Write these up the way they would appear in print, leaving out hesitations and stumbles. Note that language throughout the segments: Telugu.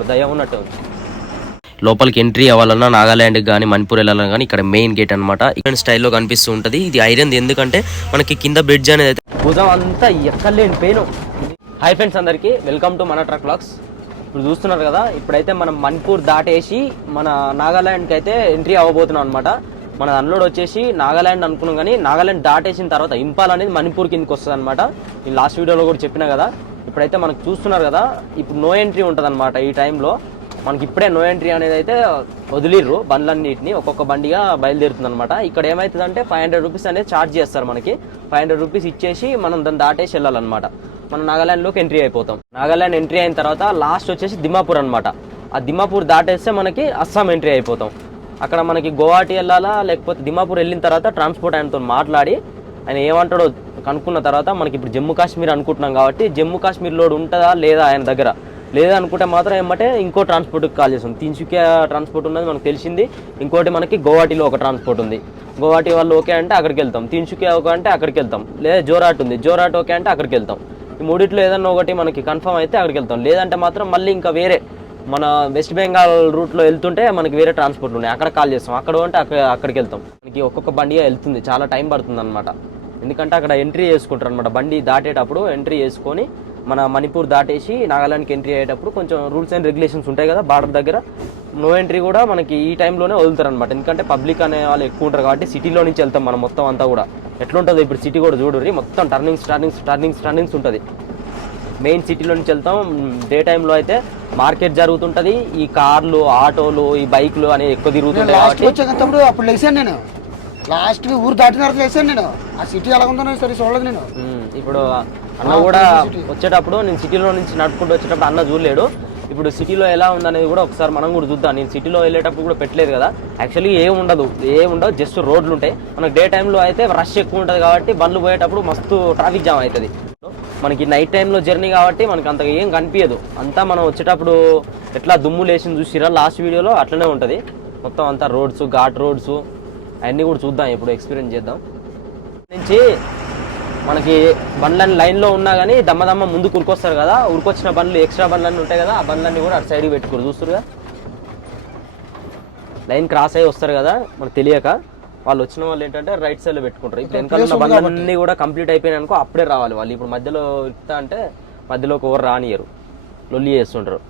పవర్ దయ ఉన్నట్టు. లోపలికి ఎంట్రీ అవ్వాలన్నా నాగాలాండ్కి కానీ మణిపూర్ వెళ్ళాలన్నా కానీ ఇక్కడ మెయిన్ గేట్ అనమాట. ఇక్కడ స్టైల్లో కనిపిస్తూ ఉంటుంది. ఇది ఐరన్, ఎందుకంటే మనకి కింద బ్రిడ్జ్ అనేది అయితే భుజం అంతా ఎక్కలేని పెయిన్. హాయ్ ఫ్రెండ్స్, అందరికీ వెల్కమ్ టు మన ట్రక్ వ్లాగ్స్. ఇప్పుడు చూస్తున్నారు కదా, ఇప్పుడైతే మనం మణిపూర్ దాటేసి మన నాగాలాండ్కి అయితే ఎంట్రీ అవ్వబోతున్నాం అనమాట. మన అన్లోడ్ వచ్చేసి నాగాలాండ్ అనుకున్నాం, కానీ నాగాలాండ్ దాటేసిన తర్వాత ఇంపాల్ అనేది మణిపూర్ కిందకి వస్తుంది అనమాట. నేను లాస్ట్ వీడియోలో కూడా చెప్పినా కదా. ఇప్పుడైతే మనకు చూస్తున్నారు కదా, ఇప్పుడు నో ఎంట్రీ ఉంటుంది అనమాట. ఈ టైంలో మనకి ఇప్పుడే నో ఎంట్రీ అనేది అయితే వదిలిర్రు బండ్లన్నిటిని, ఒక్కొక్క బండిగా బయలుదేరుతుంది అనమాట. ఇక్కడ ఏమవుతుందంటే 500 రూపీస్ అనేది ఛార్జ్ చేస్తారు మనకి. 500 రూపీస్ ఇచ్చేసి మనం దాన్ని దాటేసి వెళ్ళాలన్నమాట. మనం నాగాలాండ్లోకి ఎంట్రీ అయిపోతాం. నాగాలాండ్ ఎంట్రీ అయిన తర్వాత లాస్ట్ వచ్చేసి దిమాపూర్ అనమాట. ఆ దిమాపూర్ దాటేస్తే మనకి అస్సాం ఎంట్రీ అయిపోతాం. అక్కడ మనకి గౌహటి వెళ్ళాలా లేకపోతే దిమాపూర్ వెళ్ళిన తర్వాత ట్రాన్స్పోర్ట్ ఆయనతో మాట్లాడి ఆయన ఏమంటాడో కనుక్కున్న తర్వాత మనకి ఇప్పుడు జమ్మూ కాశ్మీర్ అనుకుంటున్నాం కాబట్టి జమ్మూ కాశ్మీర్ లోడ్ ఉంటుందా లేదా ఆయన దగ్గర, లేదా అనుకుంటే మాత్రం ఏమంటే ఇంకో ట్రాన్స్పోర్ట్కి కాల్ చేస్తాం. తిన్సుకియా ట్రాన్స్పోర్ట్ ఉన్నది మనకు తెలిసింది. ఇంకోటి మనకి గౌహటిలో ఒక ట్రాన్స్పోర్ట్ ఉంది. గౌహటి వాళ్ళు ఓకే అంటే అక్కడికి వెళ్తాం. తిన్సుకియా ఓకే అంటే అక్కడికి వెళ్తాం. లేదా జోరాట్ ఉంది, జోరాట్ ఓకే అంటే అక్కడికి వెళ్తాం. ఈ మూడిట్లో ఏదన్నా ఒకటి మనకి కన్ఫర్మ్ అయితే అక్కడికి వెళ్తాం. లేదంటే మాత్రం మళ్ళీ ఇంకా వేరే మన వెస్ట్ బెంగాల్ రూట్లో వెళ్తుంటే మనకి వేరే ట్రాన్స్పోర్ట్లు ఉన్నాయి, అక్కడ కాల్ చేస్తాం. అక్కడ ఉంటే అక్కడికి వెళ్తాం. మనకి ఒక్కొక్క బండిగా వెళ్తుంది, చాలా టైం పడుతుంది అనమాట. ఎందుకంటే అక్కడ ఎంట్రీ చేసుకుంటారు అనమాట. బండి దాటేటప్పుడు ఎంట్రీ చేసుకొని మన మణిపూర్ దాటేసి నాగాలాండ్కి ఎంట్రీ అయ్యేటప్పుడు కొంచెం రూల్స్ అండ్ రెగ్యులేషన్స్ ఉంటాయి కదా బార్డర్ దగ్గర. నో ఎంట్రీ కూడా మనకి ఈ టైంలోనే వదులుతారు అనమాట. ఎందుకంటే పబ్లిక్ అనే వాళ్ళు ఎక్కువ ఉంటారు కాబట్టి సిటీలో నుంచి వెళ్తాం మనం మొత్తం అంతా కూడా. ఎట్లుంటుంది ఇప్పుడు సిటీ కూడా చూడుర్రి, మొత్తం టర్నింగ్స్ ఉంటుంది. మెయిన్ సిటీలో నుంచి వెళ్తాం. డే టైంలో అయితే మార్కెట్ జరుగుతుంటది. ఈ కార్లు, ఆటోలు, ఈ బైక్లు అనేవి ఎక్కువ తిరుగుతుంటాయి కాబట్టి అప్పుడు లేసాను నేను. లాస్ట్ ఊరు దాటిన తర్వాత లేసాను నేను. ఆ సిటీ ఎలా ఉందో సరే చూడలేదు నేను. ఇప్పుడు అన్న కూడా వచ్చేటప్పుడు నేను సిటీలో నుంచి నడుపుకుంటూ వచ్చేటప్పుడు అన్న చూడలేడు. ఇప్పుడు సిటీలో ఎలా ఉందనేది కూడా ఒకసారి మనం కూడా చూద్దాం. నేను సిటీలో వెళ్ళేటప్పుడు కూడా పెట్టలేదు కదా. యాక్చువల్లీ ఏముండదు, జస్ట్ రోడ్లు ఉంటాయి. మనకి డే టైంలో అయితే రష్ ఎక్కువ ఉంటుంది కాబట్టి బండ్లు పోయేటప్పుడు మస్తు ట్రాఫిక్ జామ్ అవుతుంది. మనకి నైట్ టైంలో జర్నీ కాబట్టి మనకి అంతగా ఏం కనిపించదు. అంతా మనం వచ్చేటప్పుడు ఎట్లా దుమ్ము లేచింది చూసిరా లాస్ట్ వీడియోలో, అట్లనే ఉంటుంది మొత్తం అంతా. రోడ్స్, ఘాట్ రోడ్స్ అవన్నీ కూడా చూద్దాం, ఇప్పుడు ఎక్స్పీరియన్స్ చేద్దాం. నుంచి మనకి బండ్లన్నీ లైన్లో ఉన్నా కానీ దమ్మ ముందుకు ఉరికొస్తారు కదా. ఉరికొచ్చిన బండ్లు, ఎక్స్ట్రా బండ్లన్నీ ఉంటాయి కదా, ఆ బండ్లన్నీ కూడా అటు సైడ్కి పెట్టుకోరు. చూస్తురుగా లైన్ క్రాస్ అయ్యి వస్తారు కదా, మనకు తెలియక. వాళ్ళు వచ్చిన వాళ్ళు ఏంటంటే రైట్ సైడ్లో పెట్టుకుంటారు. ఇప్పుడు వెనకాల ఉన్న బండ్లన్నీ కూడా కంప్లీట్ అయిపోయినాయి అనుకో అప్పుడే రావాలి వాళ్ళు. ఇప్పుడు మధ్యలో ఇస్తా అంటే మధ్యలోకి ఎవరు రానియరు, లొల్లి చేస్తుంటారు.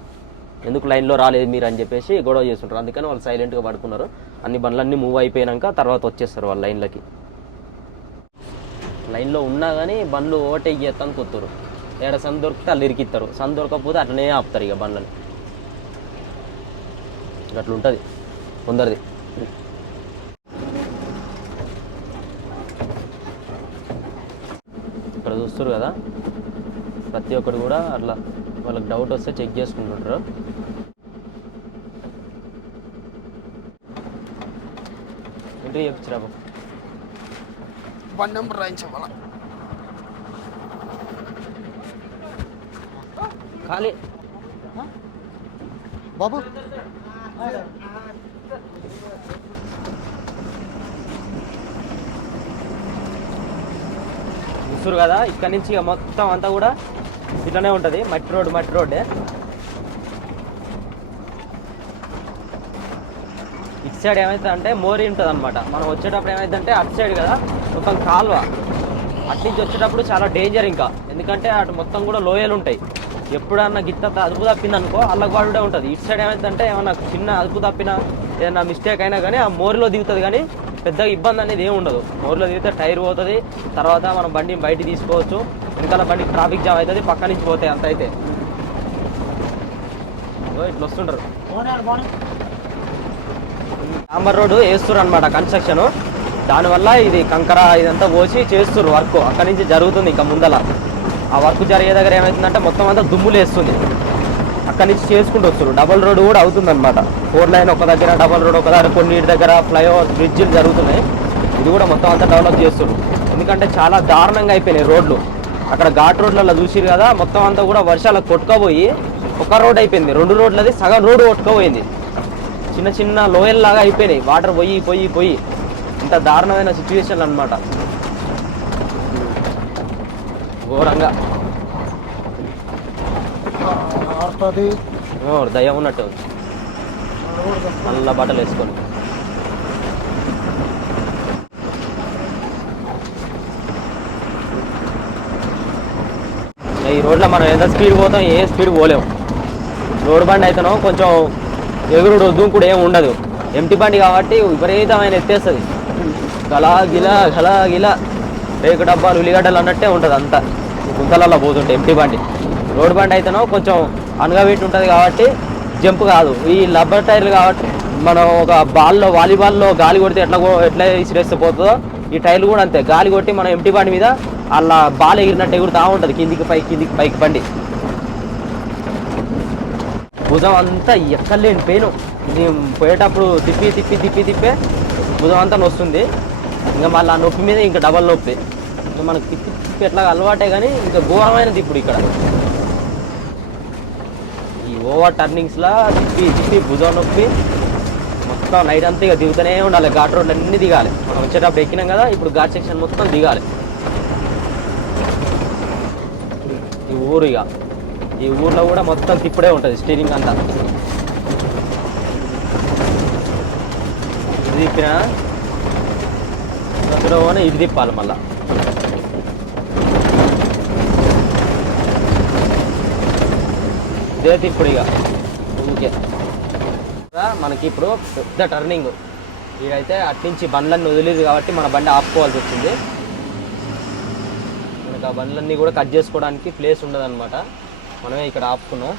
ఎందుకు లైన్లో రాలేదు మీరు అని చెప్పేసి గొడవ చేస్తుంటారు. అందుకని వాళ్ళు సైలెంట్గా పడుకున్నారు. అన్ని బండ్లన్నీ మూవ్ అయిపోయాక తర్వాత వచ్చేస్తారు వాళ్ళు లైన్లకి. లైన్లో ఉన్నా కానీ బండ్లు ఓవర్టేక్ చేస్తాను కొత్తరు. ఏడ సందు దొరికితే వాళ్ళు ఇరికిస్తారు, సందు దొరకకపోతే అట్లనే ఆపుతారు ఇక బండ్లని. అట్లుంటుంది కొందరిది. ఇక్కడ చూస్తారు కదా, ప్రతి ఒక్కరు కూడా అట్లా వాళ్ళకి డౌట్ వస్తే చెక్ చేసుకుంటుంటారు. ఎంట్రీ చెప్పించరా బండి నెంబర్ రాయించాల ఖాళీ బాబు. చూస్తారు కదా, ఇక్కడ నుంచి ఇక మొత్తం అంతా కూడా ఇట్లనే ఉంటుంది. మట్టి రోడ్డే. ఇటు సైడ్ ఏమవుతుంది అంటే మోరీ ఉంటుంది అనమాట. మనం వచ్చేటప్పుడు ఏమైందంటే అటు సైడ్ కదా మొత్తం కాలువ, అటు నుంచి వచ్చేటప్పుడు చాలా డేంజర్ ఇంకా. ఎందుకంటే అటు మొత్తం కూడా లోయలు ఉంటాయి. ఎప్పుడన్నా గిత్త అదుపు తప్పింది అనుకో అల్లగవాడుడే ఉంటుంది. ఇటు సైడ్ ఏమైందంటే ఏమన్నా చిన్న అదుపు తప్పినా ఏదన్నా మిస్టేక్ అయినా కానీ ఆ మోరిలో దిగుతుంది, కానీ పెద్దగా ఇబ్బంది అనేది ఏమి ఉండదు. మోరిలో దిగితే టైర్ పోతుంది, తర్వాత మనం బండిని బయట తీసుకోవచ్చు. వెనకాల బండికి ట్రాఫిక్ జామ్ అవుతుంది, పక్క నుంచి పోతాయి. అంత అయితే ఇట్లా వస్తుంటారు. డాంబర్ రోడ్డు వేస్తున్నారు అనమాట కన్స్ట్రక్షన్. దానివల్ల ఇది కంకర ఇదంతా పోసి చేస్తున్నారు వర్క్. అక్కడి నుంచి జరుగుతుంది ఇంకా ముందల. ఆ వర్క్ జరిగే దగ్గర ఏమవుతుందంటే మొత్తం అంతా దుమ్ములు వేస్తుంది. అక్కడి నుంచి చేసుకుంటూ వస్తారు. డబల్ రోడ్ కూడా అవుతుంది అనమాట. 4 లైన్ ఒక దగ్గర, డబల్ రోడ్ ఒక దగ్గర, కొన్ని దగ్గర ఫ్లైఓవర్ బ్రిడ్జిలు జరుగుతున్నాయి. ఇది కూడా మొత్తం అంతా డెవలప్ చేస్తారు. ఎందుకంటే చాలా దారుణంగా అయిపోయినాయి రోడ్లు. అక్కడ ఘాట్ రోడ్లలో చూసిరు కదా, మొత్తం అంతా కూడా వర్షాలకు కొట్టుకపోయి ఒక రోడ్ అయిపోయింది. 2 రోడ్లది సగం రోడ్డు కొట్టుకపోయింది. చిన్న లోయల్లాగా అయిపోయినాయి, వాటర్ పోయి. ఇంత దారుణమైన సిచ్యువేషన్ అనమాట, ఘోరంగా. దయ్యం ఉన్నట్టు నల్ల బట్టలు వేసుకొని. ఈ రోడ్లో మనం ఎంత స్పీడ్ పోతాం, ఏ స్పీడ్ పోలేము. రోడ్ బండి అయితేనో కొంచెం ఎగురుడు దూకుడు ఏమి ఉండదు. ఎంటీ బండి కాబట్టి విపరీతమైన ఎత్తేస్తుంది. గలా గిలా రేకు డబ్బాలు ఉల్లిగడ్డలు అన్నట్టే ఉంటుంది అంతా గుంతలలో పోతుంటే ఎంటీ బండి. రోడ్ బండి అయితేనో కొంచెం అనగబెట్టి ఉంటుంది కాబట్టి జంప్ కాదు. ఈ రబ్బర్ టైర్లు కాబట్టి మనం ఒక వాలీబాల్లో గాలి కొడితే ఎట్లా ఇసిరేస్తే పోతుందో ఈ టైర్లు కూడా అంతే. గాలి కొట్టి మనం ఎంటీ బండి మీద అలా బాల్ ఎగిరినట్టు ఎగురుతూ ఉంటుంది కిందికి పైకి బండి. భుజం అంతా ఎక్కలేని పెయిన్. నేను పోయేటప్పుడు తిప్పే భుజం అంతా నొస్తుంది. ఇంకా మళ్ళీ ఆ నొప్పి మీద ఇంకా డబల్ నొప్పి. ఇంకా మనకు తిప్పి ఎట్లా అలవాటే కానీ ఇంకా ఘోరమైనది ఇప్పుడు ఇక్కడ ఈ ఓవర్ టర్నింగ్స్లో తిప్పి భుజం నొప్పి మొత్తం నైట్ అంతా ఇక దిగుతూనే ఉండాలి. ఘాట్ రోడ్లు అన్నీ దిగాలి. మనం వచ్చేటప్పుడు ఎక్కినాం కదా, ఇప్పుడు ఘాట్ సెక్షన్ మొత్తం దిగాలి. ఈ ఊర్లో కూడా మొత్తం తిప్పుడే ఉంటుంది స్టీరింగ్ అంతా. ఇది తిప్పినా ఇది తిప్పాలి మళ్ళా. ఇదే తిప్పుడు ఇక ఊరికే. మనకి ఇప్పుడు పెద్ద టర్నింగ్. ఇదైతే అట్నుంచి బండ్లన్నీ వదిలేదు కాబట్టి మన బండి ఆపుకోవాల్సి వచ్చింది. మనకు ఆ బండ్లన్నీ కూడా కట్ చేసుకోవడానికి ప్లేస్ ఉండదన్నమాట. మనమే ఇక్కడ ఆపుకున్నాం.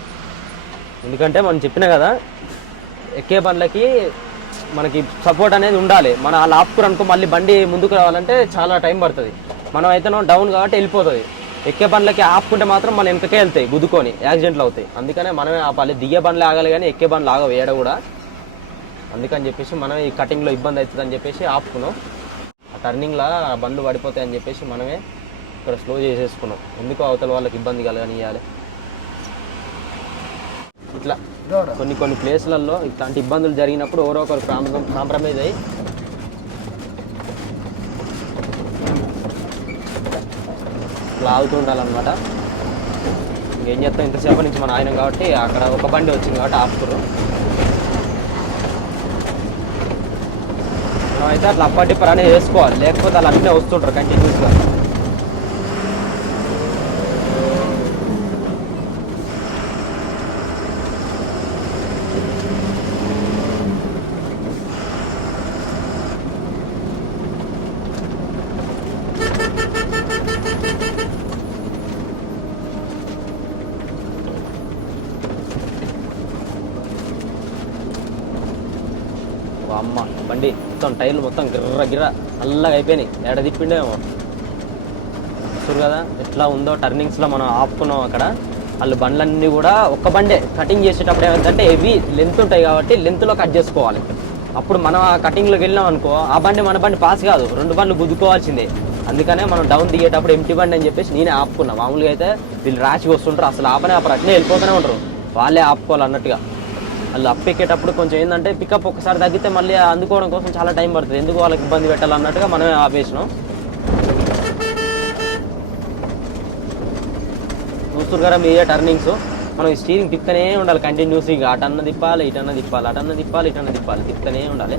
ఎందుకంటే మనం చెప్పినా కదా, ఎక్కే బండ్లకి మనకి సపోర్ట్ అనేది ఉండాలి. మనం అలా ఆపుకురనుకో మళ్ళీ బండి ముందుకు రావాలంటే చాలా టైం పడుతుంది. మనం అయితే డౌన్ కాబట్టి వెళ్ళిపోతుంది. ఎక్కే బండ్లకి ఆపుకుంటే మాత్రం మన వెనకకే వెళ్తాయి, గుద్దుకొని యాక్సిడెంట్లు అవుతాయి. అందుకనే మనమే ఆపాలి. దిగే బండ్లు ఆగాలి కానీ ఎక్కే బండ్లు ఆగవు ఏడ కూడా. అందుకని చెప్పేసి మనమే ఈ కటింగ్లో ఇబ్బంది అవుతుంది అని చెప్పేసి ఆపుకున్నాం. ఆ టర్నింగ్లో బండ్లు పడిపోతాయి అని చెప్పేసి మనమే ఇక్కడ స్లో చేసేసుకున్నాం. ఎందుకు అవతల వాళ్ళకి ఇబ్బంది కలగనియాలి. ఇట్లా కొన్ని ప్లేస్లలో ఇట్లాంటి ఇబ్బందులు జరిగినప్పుడు ఎవరో ఒకరు కాంప్రమైజ్ అయ్యి ఇట్లా ఆగుతూ ఉండాలన్నమాట. ఇంకేం చేస్తాం, ఇంతసేపు నుంచి మన ఆయన కాబట్టి అక్కడ ఒక బండి వచ్చింది కాబట్టి ఆపుతురు. మనమైతే అట్లా అప్పటిప్పర్ అనేది వేసుకోవాలి, లేకపోతే వాళ్ళు అన్నీ వస్తుంటారు కంటిన్యూస్గా. అమ్మ బండి మొత్తం టైర్లు మొత్తం గిర్ర నల్లగా అయిపోయినాయి. ఏడ తిప్పిండేమో చూరు కదా ఎట్లా ఉందో. టర్నింగ్స్లో మనం ఆపుకున్నాం అక్కడ. వాళ్ళు బండ్లన్నీ కూడా ఒక్క బండే కటింగ్ చేసేటప్పుడు ఏమైందంటే హెవీ లెంత్ ఉంటాయి కాబట్టి లెంత్లో కట్ చేసుకోవాలి. అప్పుడు మనం ఆ కటింగ్లోకి వెళ్ళినాం అనుకో, ఆ బండి మన బండి పాస్ కాదు, 2 బండ్లు గుద్దుకోవాల్సిందే. అందుకనే మనం డౌన్ దిగేటప్పుడు ఎంటీ బండి అని చెప్పేసి నేనే ఆపుకున్నా. మామూలుగా అయితే వీళ్ళు రాచిగా వస్తుంటారు, అసలు ఆపనే అట్నే వెళ్ళిపోతూనే ఉంటారు. వాళ్ళే ఆపుకోవాలి అన్నట్టుగా. వాళ్ళు అప్పెక్కేటప్పుడు కొంచెం ఏంటంటే పికప్ ఒకసారి తగ్గితే మళ్ళీ అందుకోవడం కోసం చాలా టైం పడుతుంది. ఎందుకు వాళ్ళకి ఇబ్బంది పెట్టాలన్నట్టుగా మనమే ఆపేసినాం. చూస్తున్నారు కదా మీరే టర్నింగ్స్. మనం ఈ స్టీరింగ్ తిప్పుతూనే ఉండాలి కంటిన్యూస్గా. అటన్న తిప్పాలి, ఇటన్న తిప్పాలి, అటన్న తిప్పాలి, ఇటన్న తిప్పాలి, తిప్పుతూనే ఉండాలి.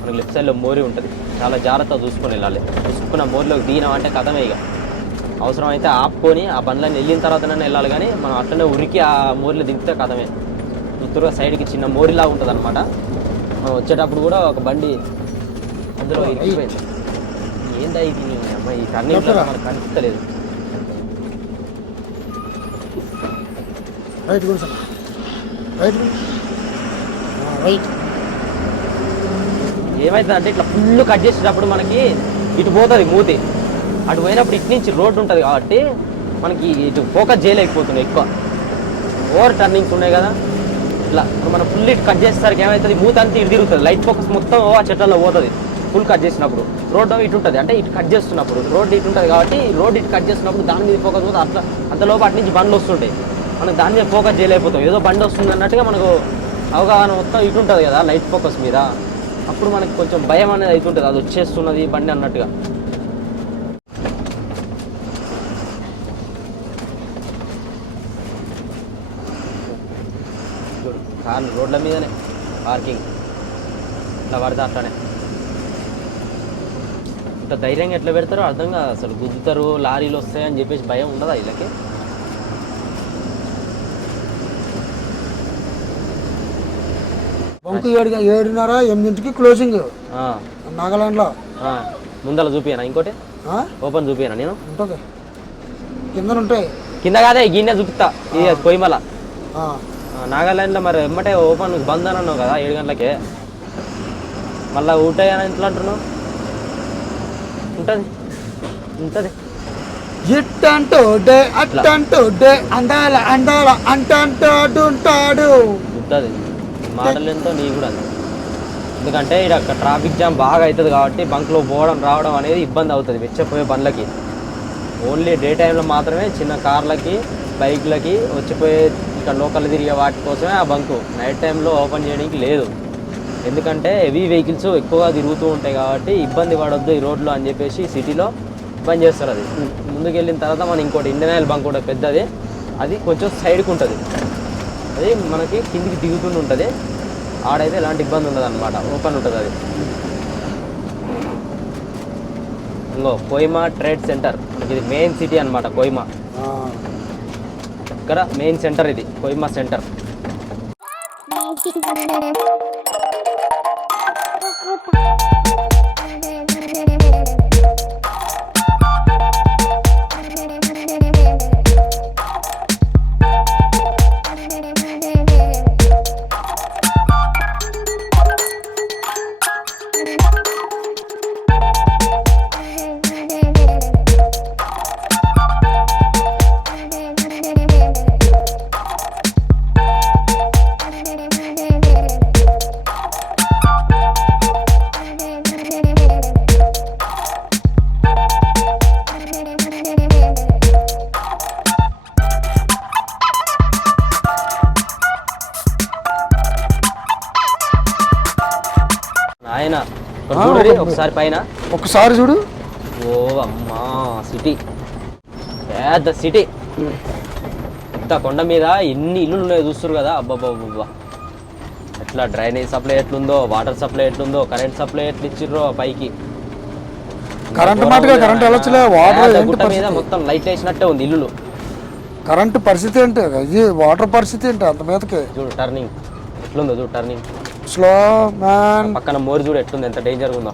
మనకి లెఫ్ట్ సైడ్లో మోరీ ఉంటుంది, చాలా జాగ్రత్తగా చూసుకొని వెళ్ళాలి. చూసుకున్న మోరీలోకి దిగినాం అంటే కథమే ఇక. అవసరం అయితే ఆపుకొని ఆ బండ్లన్నీ వెళ్ళిన తర్వాతనే వెళ్ళాలి, కానీ మనం అట్లనే ఉరికి ఆ మోరీలో దింపితే కథమే. చుట్టూరుగా సైడ్కి చిన్న మోరిలా ఉంటుంది అనమాట. మనం వచ్చేటప్పుడు కూడా ఒక బండి అందులో ఇరికిపోయింది. ఏందా ఇది అమ్మాయి, ఈ టర్నింగ్ మనకు కనిపిస్తలేదు. ఏమైతుందంటే ఇట్లా ఫుల్ కట్ చేసేటప్పుడు మనకి ఇటు పోతుంది మూతి. అటు పోయినప్పుడు ఇటు నుంచి రోడ్డు ఉంటుంది కాబట్టి మనకి ఇటు ఫోకస్ చేయలేకపోతుంది. ఎక్కువ ఓవర్ టర్నింగ్స్ ఉన్నాయి కదా, ఇట్లా మనం ఫుల్ ఇటు కట్ చేసేసరికి ఏమవుతుంది, మూత అంతా ఇటు తిరుగుతుంది. లైట్ ఫోకస్ మొత్తం ఆ చెట్లలో పోతుంది ఫుల్ కట్ చేసినప్పుడు. రోడ్డు ఇటు ఉంటుంది అంటే ఇటు కట్ చేస్తున్నప్పుడు రోడ్డు ఇటు ఉంటుంది కాబట్టి రోడ్డు ఇటు కట్ చేస్తున్నప్పుడు దాని మీద ఫోకస్ పోతుంది. అట్లా అంతలోపు అటు నుంచి బండ్లు వస్తుంటాయి, మనం దాని మీద ఫోకస్ చేయలేకపోతాం. ఏదో బండి వస్తుంది అన్నట్టుగా మనకు అవగాహన మొత్తం ఇటు ఉంటుంది కదా లైట్ ఫోకస్ మీద. అప్పుడు మనకి కొంచెం భయం అనేది అవుతుంటుంది, అది వచ్చేస్తున్నది బండి అన్నట్టుగా. కార్లు రోడ్ల మీదనే పార్కింగ్ ఇట్లా పడితే అట్లనే. ఇంత ధైర్యంగా ఎట్లా పెడతారో అర్థం కాదు అసలు. గుద్దుతారు, లారీలు వస్తాయని చెప్పేసి భయం ఉండదా వీళ్ళకి? బంకు 7:30-8కి క్లోజింగ్ నాగాలాండ్లో. ముందర చూపియనా ఇంకోటి ఓపెన్ చూపియనా నేను? ఉంటుంది కింద ఉంటాయి. కింద కాదే గిన్నె చూపిస్తా. ఇది కొయ్యమల నాగాలాండ్లో మరి ఎమ్మటే ఓపెన్ బంద్ అని అన్నావు కదా 7 గంటలకే. మళ్ళీ ఉంటాయని ఇంట్లో అంటున్నావు. ఉంటుంది ఉంటుంది ఇట్టంటోడే అట్టంటోడే అందాల అందాల అంటాడు ఉంటాడు. ఉంటుంది మాటలు ఎంతో నీ కూడా అంతే. ఎందుకంటే ఇక్కడ ట్రాఫిక్ జామ్ బాగా అవుతుంది కాబట్టి బంక్లో పోవడం రావడం అనేది ఇబ్బంది అవుతుంది వెచ్చపోయే బండ్లకి. ఓన్లీ డే టైంలో మాత్రమే చిన్న కార్లకి బైక్లకి వచ్చిపోయే ఇక్కడ లోకల్ తిరిగే వాటి కోసమే ఆ బంకు. నైట్ టైంలో ఓపెన్ చేయడానికి లేదు. ఎందుకంటే హెవీ వెహికల్స్ ఎక్కువగా తిరుగుతూ ఉంటాయి కాబట్టి ఇబ్బంది పడొద్దు ఈ రోడ్లో అని చెప్పేసి సిటీలో బంద్ చేస్తారు. అది ముందుకు వెళ్ళిన తర్వాత మనం ఇంకోటి ఇండియన్ ఆయిల్ బంక్ కూడా పెద్దది, అది కొంచెం సైడ్కి ఉంటుంది. అది మనకి కిందికి దిగుతూ ఉంటుంది. ఆడైతే ఎలాంటి ఇబ్బంది ఉండదు అనమాట, ఓపెన్ ఉంటుంది అది. ఇంకో కోహిమా ట్రేడ్ సెంటర్, మనకి ఇది మెయిన్ సిటీ అనమాట కోహిమా. ఇక్కడ మెయిన్ సెంటర్ ఇది కోహిమా సెంటర్. ఆయన ఒకసారి పైన ఒకసారి చూడు. ఓ అమ్మా సిటీ, పెద్ద సిటీ. ఇంత కొండ మీద ఎన్ని ఇల్లులు ఉన్నాయో చూస్తారు కదా. అబ్బాబ్బా ఎట్లా డ్రైనేజ్ సప్లై ఎట్లుందో, వాటర్ సప్లై ఎట్లుందో, కరెంట్ సప్లై ఎట్లా ఇచ్చిర్రో పైకి. వాటర్ మీద మొత్తం లైట్ వేసినట్టే ఉంది ఇల్లులు. కరెంట్ పరిస్థితి ఏంటి, ఇది వాటర్ పరిస్థితి ఏంటి అంత మీదకి. చూడు టర్నింగ్ ఎట్లుందో, చూడు టర్నింగ్ స్లో మ్యాన్. పక్కన మోరు చూడు ఎట్లుంది, ఎంత డేంజర్గా ఉందో.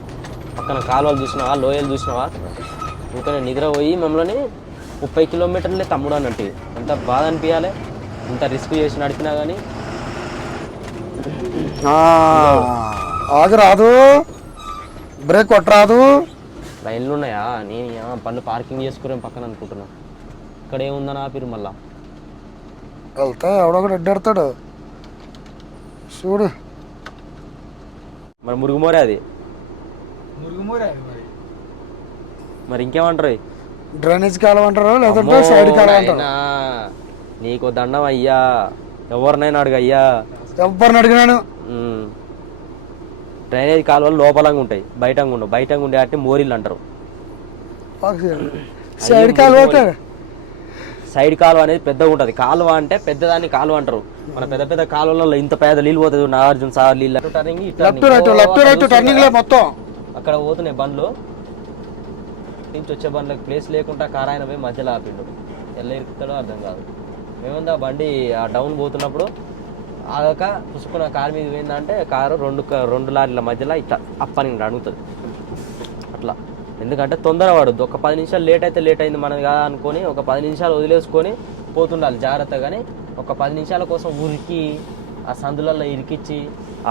పక్కన కాలువలు చూసినావా, లోయలు చూసినావా. ఇంకా నేను నిద్ర పోయి మమ్మల్ని 30 కిలోమీటర్లే తమ్ముడు అన్నట్టు. ఎంత బాధ అనిపించాలి, ఇంత రిస్క్ చేసి నడిపినా కానీ. ఆగరాదు, బ్రేక్ కొట్టరాదు. లైన్లు ఉన్నాయా? నేను పనులు పార్కింగ్ చేసుకునే పక్కన అనుకుంటున్నా. ఇక్కడ ఏముందని ఆపిరు మళ్ళా. వెళ్తా ఎవడొకడు అడ్డాడతాడు చూడు. మరి మురుగుమోరే అది. మరి ఇంకేమంటారు? డ్రైనేజ్ కాలం అంటారు, లేదంటే సైడ్ కాలం అంటారు. నీకు దండం అయ్యా, ఎవరినైనా అడుగు అయ్యా. ఎవరిని అడిగినాను. డ్రైనేజ్ కాలువలు లోపలంగా ఉంటాయి, బయటంగా ఉండవు. బయటంగా ఉండే అంటే మోరీలు అంటారు. సైడ్ కాలువ, సైడ్ కాలువ అనేది పెద్దగా ఉంటుంది. కాలువ అంటే పెద్దదాన్ని కాలువ అంటారు. మన పెద్ద పెద్ద కాలువలలో ఇంత పెద్ద నీళ్ళు పోతుంది. నాగార్జున సాగర్ నీళ్ళు మొత్తం అక్కడ పోతున్నాయి బండ్లు. నుంచి వచ్చే బండ్లకు ప్లేస్ లేకుండా కారు ఆయన పోయి మధ్యలో ఆపిండు. ఎలా ఇరుకుతాడో అర్థం కాదు. మేముందా బండి ఆ డౌన్ పోతున్నప్పుడు ఆగాక పుసుకున్న కారు మీద పోయిందంటే కారు రెండు లారీల మధ్యలో ఇట్లా అప్పని అడుగుతుంది అట్లా. ఎందుకంటే తొందర పడద్దు. ఒక 10 నిమిషాలు లేట్ అయితే లేట్ అయింది మనది కదా అనుకొని ఒక 10 నిమిషాలు వదిలేసుకొని పోతుండాలి జాగ్రత్త. కానీ ఒక 10 నిమిషాల కోసం ఉరికి ఆ సందులలో ఇరికిచ్చి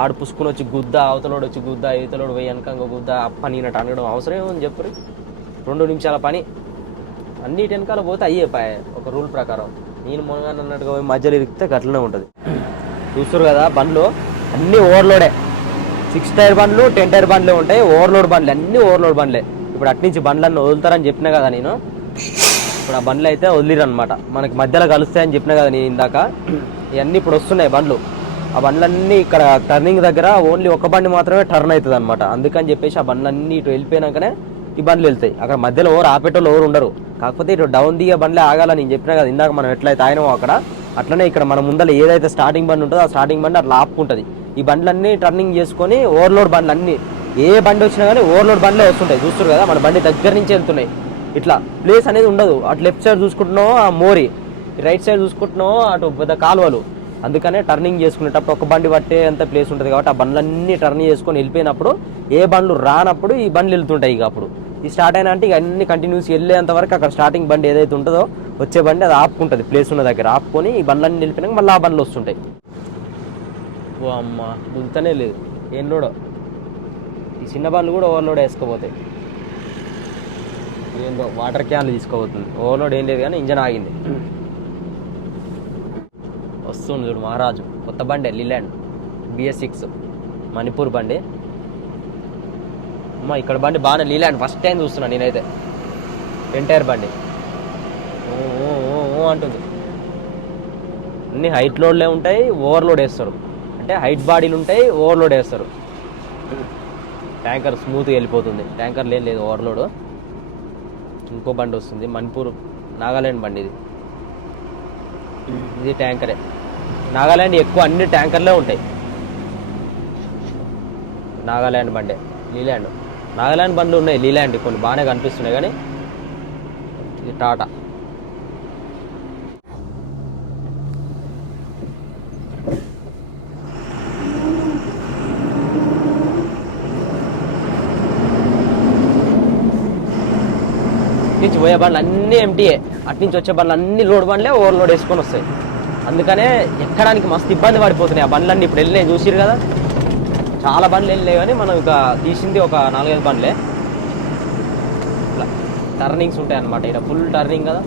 ఆడు పుసుకుని వచ్చి గుద్ద, అవతలోడు వచ్చి గుద్ద, ఇవతలోడు పోయి వెనకంగా గుద్ద అప్పనినట్టు అనడం అవసరం ఏమని చెప్పు. 2 నిమిషాల పని అన్నిటి వెనకాల పోతే అయ్యేపాయ ఒక రూల్ ప్రకారం. నేను మొనగా అన్నట్టుగా పోయి మధ్యలో ఇరికితే గట్లనే ఉంటుంది. చూస్తారు కదా బండ్లు అన్నీ ఓవర్లోడే. 6 టైర్ బండ్లు, 10 టైర్ బండ్లే ఉంటాయి. ఓవర్లోడ్ బండ్లు అన్నీ ఓవర్లోడ్ బండ్లే. ఇప్పుడు అట్నుంచి బండ్లన్నీ వదులుతారని చెప్పినా కదా నేను. ఇప్పుడు ఆ బండ్లు అయితే వదిలిరు అనమాట. మనకి మధ్యలో కలుస్తాయని చెప్పినా కదా నేను ఇందాక. ఇవన్నీ ఇప్పుడు వస్తున్నాయి బండ్లు. ఆ బండ్లన్నీ ఇక్కడ టర్నింగ్ దగ్గర ఓన్లీ ఒక బండి మాత్రమే టర్న్ అవుతుంది అనమాట. అందుకని చెప్పేసి ఆ బండ్లన్నీ ఇటు వెళ్ళిపోయినాకనే ఈ బండ్లు వెళ్తాయి. అక్కడ మధ్యలో ఎవరు ఆపేటోళ్ళు ఎవరు ఉండరు. కాకపోతే ఇటు డౌన్ దిగే బండ్లే ఆగాలని నేను చెప్పినా కదా ఇందాక మనం ఎట్లయితే ఆగినామో అక్కడ అట్లనే ఇక్కడ మన ముందర ఏదైతే స్టార్టింగ్ బండి ఉంటుందో ఆ స్టార్టింగ్ బండి అట్లా ఆపుకుంటుంది. ఈ బండ్లన్నీ టర్నింగ్ చేసుకొని ఓవర్లోడ్ బండ్లు అన్నీ ఏ బండి వచ్చినా కానీ ఓవర్లోడ్ బండ్లే వస్తుంటాయి. చూస్తారు కదా మన బండి దగ్గర నుంచి వెళ్తున్నాయి. ఇట్లా ప్లేస్ అనేది ఉండదు. అటు లెఫ్ట్ సైడ్ చూసుకుంటున్నావు ఆ మోరి, రైట్ సైడ్ చూసుకుంటున్నావు అటు పెద్ద కాలువలు. అందుకనే టర్నింగ్ చేసుకునేటప్పుడు ఒక బండి పట్టే అంత ప్లేస్ ఉంటుంది కాబట్టి ఆ బండ్లన్నీ టర్న్ చేసుకొని వెళ్ళిపోయినప్పుడు ఏ బండ్లు రానప్పుడు ఈ బండ్లు వెళ్తుంటాయి. ఇక అప్పుడు ఈ స్టార్ట్ అయినా అంటే ఇక అన్ని కంటిన్యూస్ వెళ్ళేంత వరకు అక్కడ స్టార్టింగ్ బండి ఏదైతే ఉంటుందో వచ్చే బండి అది ఆపుకుంటుంది. ప్లేస్ ఉన్న దగ్గర ఆపుకొని ఈ బండ్లన్నీ వెళ్ళిపోయినాక మళ్ళీ ఆ బండ్లు వస్తుంటాయి. ఓ అమ్మ దుంతనే లేదు ఏం లోడో. ఈ చిన్న బండ్లు కూడా ఓవర్లోడ్ వేసుకోపోతాయి. ఏందో వాటర్ క్యాన్లు తీసుకోబోతుంది. ఓవర్లోడ్ ఏం లేదు కానీ ఇంజన్ ఆగింది. వస్తుంది చూడు మహారాజు కొత్త బండి లీలాండ్ BS6 మణిపూర్ బండి. అమ్మ ఇక్కడ బండి బాగానే లీలాండ్ ఫస్ట్ టైం చూస్తున్నా నేనైతే. ఎంటైర్ బండి ఓ అంటుంది. అన్ని హైట్ లోడ్లే ఉంటాయి, ఓవర్లోడ్ వేస్తారు. అంటే హైట్ బాడీలు ఉంటాయి, ఓవర్లోడ్ వేస్తారు. ట్యాంకర్ స్మూత్గా వెళ్ళిపోతుంది. ట్యాంకర్ లేదు ఓవర్లోడ్. ఇంకో బండి వస్తుంది మణిపూర్ నాగాలాండ్ బండి ఇది ట్యాంకరే. నాగాలాండ్ ఎక్కువ అన్ని ట్యాంకర్లే ఉంటాయి. నాగాలాండ్ బండే లీలాండ్. నాగాలాండ్ బండ్లు ఉన్నాయి లీలాండ్ కొన్ని బాగానే కనిపిస్తున్నాయి కానీ ఇది టాటా. నుంచి పోయే బండ్లు అన్నీ ఎంటీఏ, అట్నుంచి వచ్చే బండ్లు అన్ని లోడ్ బండ్లే ఓవర్లోడ్ వేసుకొని వస్తాయి. అందుకనే ఎక్కడానికి మస్తు ఇబ్బంది పడిపోతున్నాయి ఆ బండ్లన్నీ. ఇప్పుడు వెళ్ళినాయి చూసిరు కదా, చాలా బండ్లు వెళ్ళినాయి కానీ మనం ఇక తీసింది ఒక 4-5 బండ్లే. ఇట్లా టర్నింగ్స్ ఉంటాయి అన్నమాట. ఇక్కడ ఫుల్ టర్నింగ్ కదా,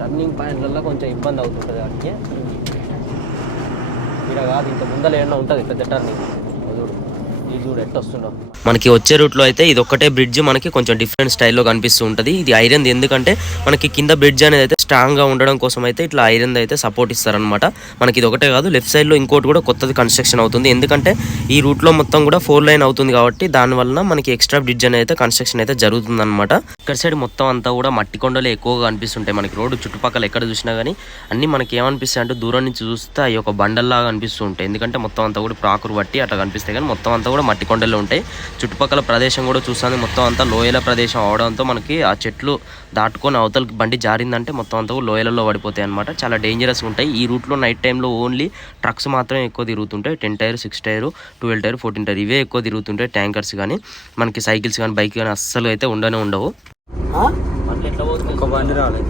టర్నింగ్ పాయింట్లలో కొంచెం ఇబ్బంది అవుతుంటుంది వాటికి. ఇక్కడ కాదు ఇంత ముందర ఏమన్నా ఉంటుంది పెద్ద టర్నింగ్. ఈ చూడు ఎట్ట వస్తుండో. మనకి వచ్చే రూట్లో అయితే ఇది ఒక్కటే బ్రిడ్జ్ మనకి కొంచెం డిఫరెంట్ స్టైల్లో కనిపిస్తూ ఉంటుంది. ఇది ఐరన్ ఎందుకంటే మనకి కింద బ్రిడ్జ్ అనేది అయితే స్ట్రాంగ్గా ఉండడం కోసం అయితే ఇట్లా ఐరన్ అయితే సపోర్ట్ ఇస్తారనమాట. మనకి ఇది ఒకటే కాదు, లెఫ్ట్ సైడ్లో ఇంకోటి కూడా కొత్తది కన్స్ట్రక్షన్ అవుతుంది. ఎందుకంటే ఈ రూట్లో మొత్తం కూడా 4 లైన్ అవుతుంది కాబట్టి దానివల్ల మనకి ఎక్స్ట్రా బ్రిడ్జ్ అనేది అయితే కన్స్ట్రక్షన్ అయితే జరుగుతుంది అనమాట. ఇక్కడ సైడ్ మొత్తం అంతా కూడా మట్టి కొండలే ఎక్కువగా కనిపిస్తుంటాయి మనకి. రోడ్డు చుట్టుపక్కల ఎక్కడ చూసినా కానీ అన్ని మనకి ఏమనిపిస్తాయి అంటే దూరం నుంచి చూస్తే అవి ఒక బండల్లాగా అనిపిస్తూ ఉంటాయి. ఎందుకంటే మొత్తం అంతా కూడా ప్రాకురు బట్టి అట్లా కనిపిస్తాయి కానీ మొత్తం అంతా కూడా మట్టి కొండలు ఉంటాయి. చుట్టుపక్కల ప్రదేశం కూడా చూస్తాను మొత్తం అంతా లోయల ప్రదేశం అవడంతో మనకి ఆ చెట్లు దాటుకొని అవతలకి బండి జారిందంటే మొత్తం అంతా లోయలలో పడిపోతాయి అనమాట. చాలా డేంజరస్ ఉంటాయి. ఈ రూట్లో నైట్ టైంలో ఓన్లీ ట్రక్స్ మాత్రమే ఎక్కువ తిరుగుతుంటాయి. 10 టైర్ 6 టైర్ 12 టైర్ 14 టైర్ ఇవే ఎక్కువ తిరుగుతుంటాయి. ట్యాంకర్స్ కానీ మనకి సైకిల్స్ కానీ బైక్ కానీ అస్సలు అయితే ఉండవు. ఒక్క బండి రాలేదు.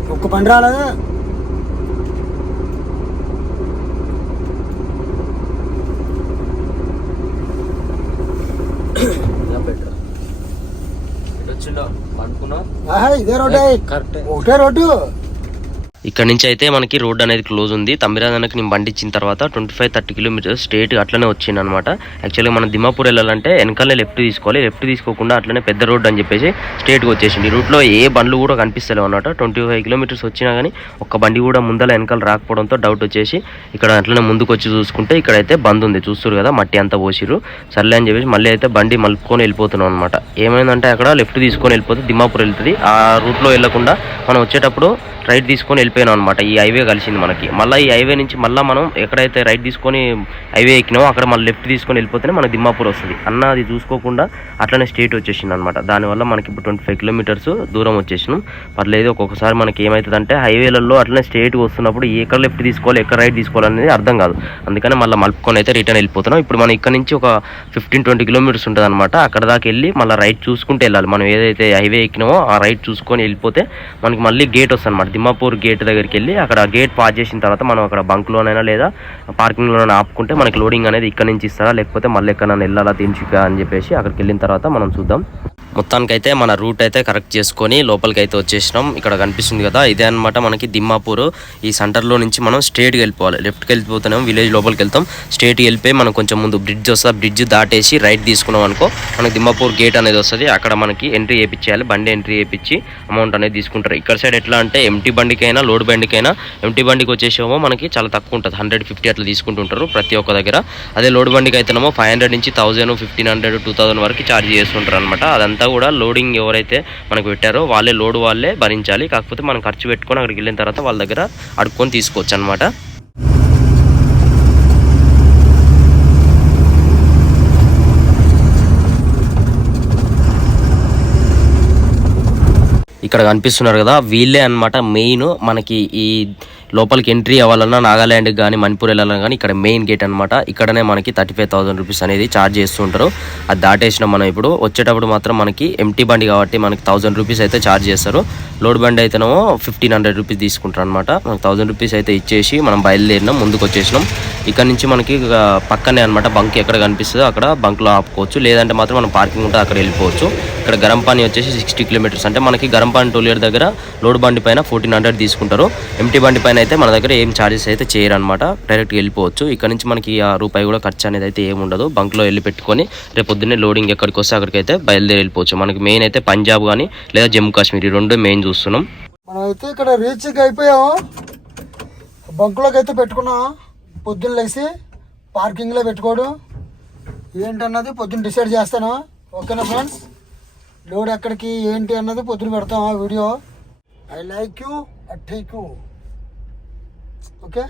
ఇదే రోడ్డు, ఒకటే రోడ్డు. ఇక్కడ నుంచి అయితే మనకి రోడ్ అనేది క్లోజ్ ఉంది. తమ్మిరాజనకి నేను బండి ఇచ్చిన తర్వాత 25-30 కిలోమీటర్స్ స్ట్రేట్ అట్లనే వచ్చింది అనమాట. యాక్చువల్గా మనం దిమాపూర్ వెళ్ళాలంటే వెనకాలే లెఫ్ట్ తీసుకోవాలి. లెఫ్ట్ తీసుకోకుండా అట్లనే పెద్ద రోడ్ అని చెప్పేసి స్ట్రేట్గా వచ్చేసింది. ఈ రూట్లో ఏ బండ్లు కూడా కనిపిస్తలేవు అనమాట. 25 కిలోమీటర్స్ వచ్చినా కానీ ఒక్క బండి కూడా ముందర వెనకాల రాకపోవడంతో డౌట్ వచ్చేసి ఇక్కడ అట్లనే ముందుకు వచ్చి చూసుకుంటే ఇక్కడైతే బంద్ ఉంది. చూస్తారు కదా మట్టి అంతా పోసిరు. సర్లే అని చెప్పేసి మళ్ళీ అయితే బండి మలుపుకొని వెళ్ళిపోతున్నాం అనమాట. ఏమైందంటే అక్కడ లెఫ్ట్ తీసుకొని వెళ్ళిపోతే దిమాపూర్ వెళ్తుంది. ఆ రూట్లో వెళ్ళకుండా మనం వచ్చేటప్పుడు రైట్ తీసుకొని వెళ్ళిపోయినాం అనమాట. ఈ హైవే కలిసింది మనకి. మళ్ళీ ఈ హైవే నుంచి మళ్ళీ మనం ఎక్కడైతే రైట్ తీసుకొని హైవే ఎక్కినామో అక్కడ మళ్ళీ లెఫ్ట్ తీసుకొని వెళ్ళిపోతేనే మనకి దిమ్మాపూర్ వస్తుంది. అది చూసుకోకుండా అట్లనే స్ట్రేట్ వచ్చేసింది అనమాట. దానివల్ల మనకి ఇప్పుడు 25 కిలోమీటర్స్ దూరం వచ్చేసినాం. పర్లేదు. ఒక్కొక్కసారి మనకి ఏమవుతుందంటే హైవేలలో అట్లనే స్ట్రేట్ వస్తున్నప్పుడు ఎక్కడ లెఫ్ట్ తీసుకోవాలి ఎక్కడ రైట్ తీసుకోవాలి అనేది అర్థం కాదు. అందుకని మళ్ళీ మలుపుకొని అయితే రిటర్న్ వెళ్ళిపోతున్నాం. ఇప్పుడు మనం ఇక్కడ నుంచి ఒక 15-20 కిలోమీటర్స్ ఉంటుంది అనమాట. అక్కడ దాకా వెళ్ళి మళ్ళీ రైట్ చూసుకుంటూ వెళ్ళాలి. మనం ఏదైతే హైవే ఎక్కినామో ఆ రైట్ చూసుకొని వెళ్ళిపోతే మనకి మళ్ళీ గేట్ వస్తుంది అనమాట. దిమ్మాపూర్ గేట్ దగ్గరికి వెళ్ళి అక్కడ గేట్ పాస్ చేసిన తర్వాత మనం అక్కడ బంక్లోనైనా లేదా పార్కింగ్లోనైనా ఆపుకుంటే మనకి లోడింగ్ అనేది ఇక్కడ నుంచి ఇస్తారా లేకపోతే మళ్ళీ ఎక్కడైనా వెళ్ళాలా తించుగా అని చెప్పేసి అక్కడికి వెళ్ళిన తర్వాత మనం చూద్దాం. మొత్తానికైతే మన రూట్ అయితే కరెక్ట్ చేసుకొని లోపలికి అయితే వచ్చేసినాం. ఇక్కడ కనిపిస్తుంది కదా ఇదే అనమాట మనకి దిమ్మాపూర్. ఈ సెంటర్లో నుంచి మనం స్ట్రేట్గా వెళ్ళిపోవాలి. లెఫ్ట్కి వెళ్ళిపోతున్నాం విలేజ్ లోపలికి వెళ్తాం. స్ట్రేట్కి వెళ్ళిపోయి మనం కొంచెం ముందు బ్రిడ్జ్ వస్తుంది. బ్రిడ్జ్ దాటేసి రైట్ తీసుకున్నాం అనుకో మనకి దిమ్మాపూర్ గేట్ అనేది వస్తుంది. అక్కడ మనకి ఎంట్రీ వేయించేయాలి. బండి ఎంట్రీ వేయించి అమౌంట్ అనేది తీసుకుంటారు. ఇక్కడ సైడ్ ఎట్లా అంటే ఎంటీ బండికైనా లోడ్ బండికైనా ఎంటీ బండికి వచ్చేసేమో మనకి చాలా తక్కువ ఉంటుంది. 150 అట్లా తీసుకుంటుంటారు ప్రతి ఒక్క దగ్గర. అదే లోడ్ బండికి అయితేనేమో 500 నుంచి 1000, 1500, 2000 వరకు ఛార్జ్ చేస్తుంటారు అనమాట. అదంతా ఇదంతా కూడా లోడింగ్ ఎవరైతే మనకు పెట్టారో వాళ్ళే లోడ్ వాళ్ళే భరించాలి. కాకపోతే మనం ఖర్చు పెట్టుకొని అక్కడికి వెళ్ళిన తర్వాత వాళ్ళ దగ్గర అడుక్కొని తీసుకోవచ్చు అనమాట. ఇక్కడ కనిపిస్తున్నారు కదా, వీళ్ళే అన్నమాట మెయిన్ మనకి ఈ లోపలికి ఎంట్రీ అవ్వాలన్నా నాగాల్యాండ్కి కానీ మణిపూర్ వెళ్ళాలన్నా కానీ ఇక్కడ మెయిన్ గేట్ అనమాట. ఇక్కడనే మనకి 35,000 రూపీస్ అనేది ఛార్జ్ చేస్తూ ఉంటారు. అది దాటేసినాం మనం. ఇప్పుడు వచ్చేటప్పుడు మాత్రం మనకి ఎంటీ బండి కాబట్టి మనకి 1000 రూపీస్ అయితే ఛార్జ్ చేస్తారు. లోడ్ బండి అయితేనేమో 1500 రూపీస్ తీసుకుంటారు అనమాట. మనకు 1000 రూపీస్ అయితే ఇచ్చేసి మనం బయలుదేరినాం, ముందుకు వచ్చేసినాం. ఇక్కడ నుంచి మనకి పక్కనే అనమాట బంక్ ఎక్కడ కనిపిస్తుందో అక్కడ బంక్లో ఆపుకోవచ్చు, లేదంటే మాత్రం మనం పార్కింగ్ ఉంటే అక్కడ వెళ్ళిపోవచ్చు. ఇక్కడ గరంపాని వచ్చేసి 60 కిలోమీటర్స్, అంటే మనకి గరంపాని టోలియర్ దగ్గర లోడ్ బండి పైన 1400 తీసుకుంటారు. ఎంటీ బండి పైన అయితే మన దగ్గర ఏం ఛార్జెస్ అయితే చేయరు అనమాట, డైరెక్ట్గా వెళ్ళిపోవచ్చు. ఇక్కడ నుంచి మనకి ఆ రూపాయి కూడా ఖర్చు అనేది అయితే ఏమి ఉండదు. బంక్లో వెళ్ళి పెట్టుకొని రేపు పొద్దున్నే లోడింగ్ ఎక్కడికి వస్తే అక్కడికి అయితే బయలుదేరి వెళ్ళిపోవచ్చు. మనకి మెయిన్ అయితే పంజాబ్ కానీ లేదా జమ్మూ కాశ్మీర్, ఈ రెండు మెయిన్ చూస్తున్నాం. మనం అయితే ఇక్కడ రీచ్కి అయిపోయాము, బంకులోకి అయితే పెట్టుకున్నాం. పొద్దున్న లేసి పార్కింగ్లో పెట్టుకోవడం ఏంటన్నది పొద్దున్న డిసైడ్ చేస్తాను. ఓకేనా ఫ్రెండ్స్, లోడ్ ఎక్కడికి ఏంటి అన్నది పొద్దున పెడతాం ఆ video. I like you, I take you. Okay.